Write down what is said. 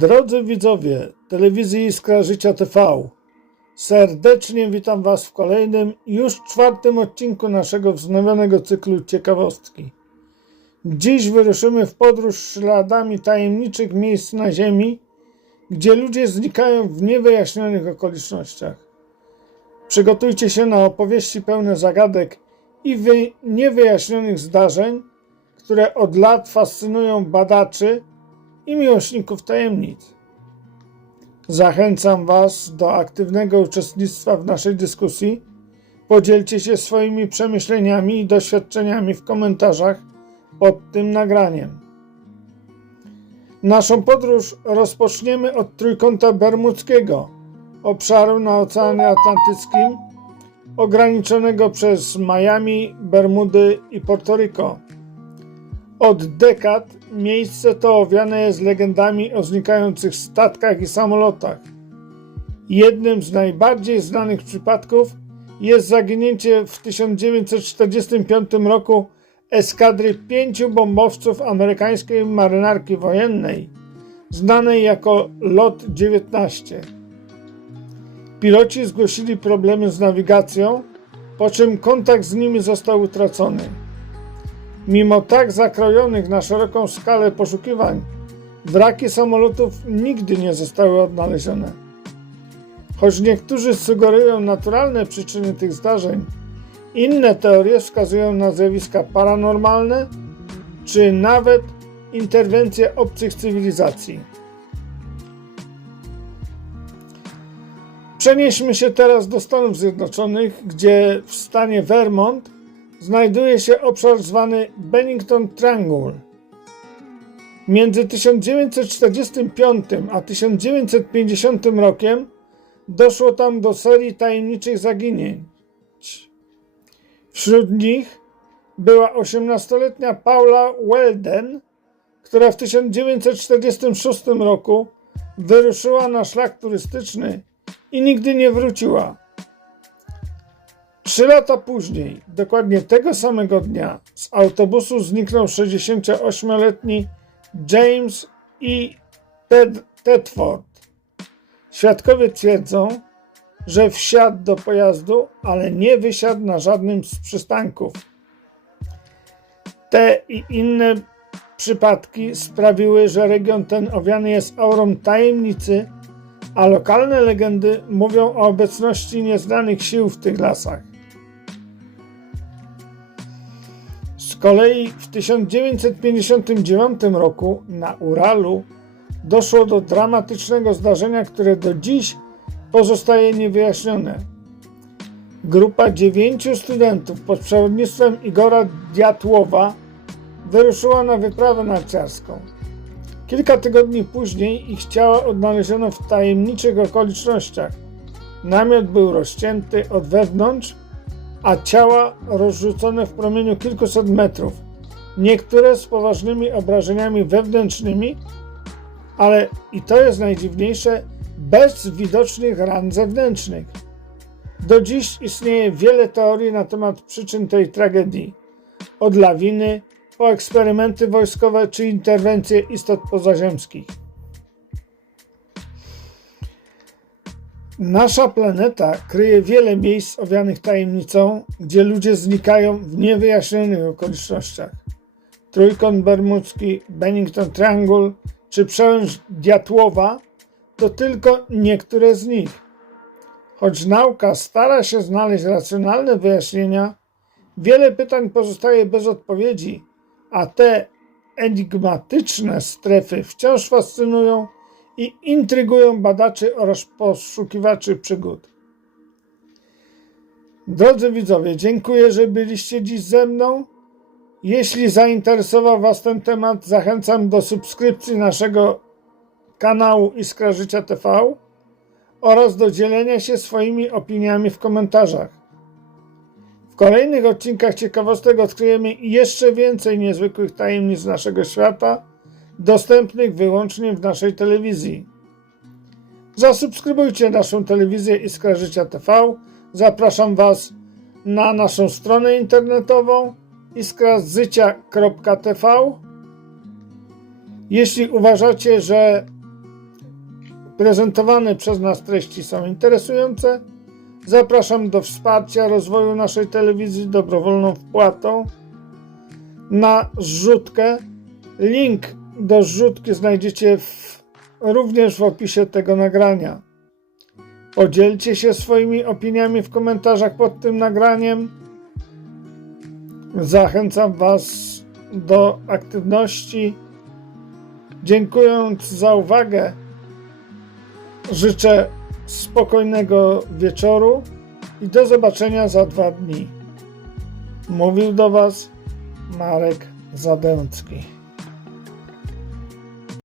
Drodzy widzowie telewizji Iskra Życia TV, serdecznie witam Was w kolejnym, już czwartym odcinku naszego wznowionego cyklu Ciekawostki. Dziś wyruszymy w podróż śladami tajemniczych miejsc na Ziemi, gdzie ludzie znikają w niewyjaśnionych okolicznościach. Przygotujcie się na opowieści pełne zagadek i wy- niewyjaśnionych zdarzeń, które od lat fascynują badaczy i miłośników tajemnic. Zachęcam Was do aktywnego uczestnictwa w naszej dyskusji. Podzielcie się swoimi przemyśleniami i doświadczeniami w komentarzach pod tym nagraniem. Naszą podróż rozpoczniemy od trójkąta bermudzkiego, obszaru na Oceanie Atlantyckim, ograniczonego przez Miami, Bermudy i Porto Rico. Od dekad miejsce to owiane jest legendami o znikających statkach i samolotach. Jednym z najbardziej znanych przypadków jest zaginięcie w 1945 roku eskadry pięciu bombowców amerykańskiej marynarki wojennej, znanej jako LOT 19. Piloci zgłosili problemy z nawigacją, po czym kontakt z nimi został utracony. Mimo tak zakrojonych na szeroką skalę poszukiwań, wraki samolotów nigdy nie zostały odnalezione. Choć niektórzy sugerują naturalne przyczyny tych zdarzeń, inne teorie wskazują na zjawiska paranormalne czy nawet interwencje obcych cywilizacji. Przenieśmy się teraz do Stanów Zjednoczonych, gdzie w stanie Vermont znajduje się obszar zwany Bennington Triangle. Między 1945 a 1950 rokiem doszło tam do serii tajemniczych zaginięć. Wśród nich była 18-letnia Paula Weldon, która w 1946 roku wyruszyła na szlak turystyczny i nigdy nie wróciła. Trzy lata później, dokładnie tego samego dnia, z autobusu zniknął 68-letni James E. Ted Tedford. Świadkowie twierdzą, że wsiadł do pojazdu, ale nie wysiadł na żadnym z przystanków. Te i inne przypadki sprawiły, że region ten owiany jest aurą tajemnicy, a lokalne legendy mówią o obecności nieznanych sił w tych lasach. Kolei w 1959 roku na Uralu doszło do dramatycznego zdarzenia, które do dziś pozostaje niewyjaśnione. Grupa dziewięciu studentów pod przewodnictwem Igora Diatłowa wyruszyła na wyprawę narciarską. Kilka tygodni później ich ciała odnaleziono w tajemniczych okolicznościach. Namiot był rozcięty od wewnątrz, a ciała rozrzucone w promieniu kilkuset metrów. Niektóre z poważnymi obrażeniami wewnętrznymi, ale i to jest najdziwniejsze, bez widocznych ran zewnętrznych. Do dziś istnieje wiele teorii na temat przyczyn tej tragedii. Od lawiny po eksperymenty wojskowe czy interwencje istot pozaziemskich. Nasza planeta kryje wiele miejsc owianych tajemnicą, gdzie ludzie znikają w niewyjaśnionych okolicznościach. Trójkąt Bermudzki, Bennington Triangle czy przełęcz Diatłowa to tylko niektóre z nich. Choć nauka stara się znaleźć racjonalne wyjaśnienia, wiele pytań pozostaje bez odpowiedzi, a te enigmatyczne strefy wciąż fascynują i intrygują badaczy oraz poszukiwaczy przygód. Drodzy widzowie, dziękuję, że byliście dziś ze mną. Jeśli zainteresował Was ten temat, zachęcam do subskrypcji naszego kanału Iskra Życia TV oraz do dzielenia się swoimi opiniami w komentarzach. W kolejnych odcinkach ciekawostek odkryjemy jeszcze więcej niezwykłych tajemnic naszego świata, dostępnych wyłącznie w naszej telewizji. Zasubskrybujcie naszą telewizję Iskra Życia TV. Zapraszam Was na naszą stronę internetową iskrazzycia.tv. Jeśli uważacie, że Prezentowane przez nas treści są interesujące. Zapraszam do wsparcia rozwoju naszej telewizji dobrowolną wpłatą na zrzutkę. Link do zrzutki znajdziecie w, również w opisie tego nagrania. Podzielcie się swoimi opiniami w komentarzach pod tym nagraniem. Zachęcam Was do aktywności. Dziękując za uwagę, życzę spokojnego wieczoru i do zobaczenia za dwa dni. Mówił do Was Marek Zadęcki.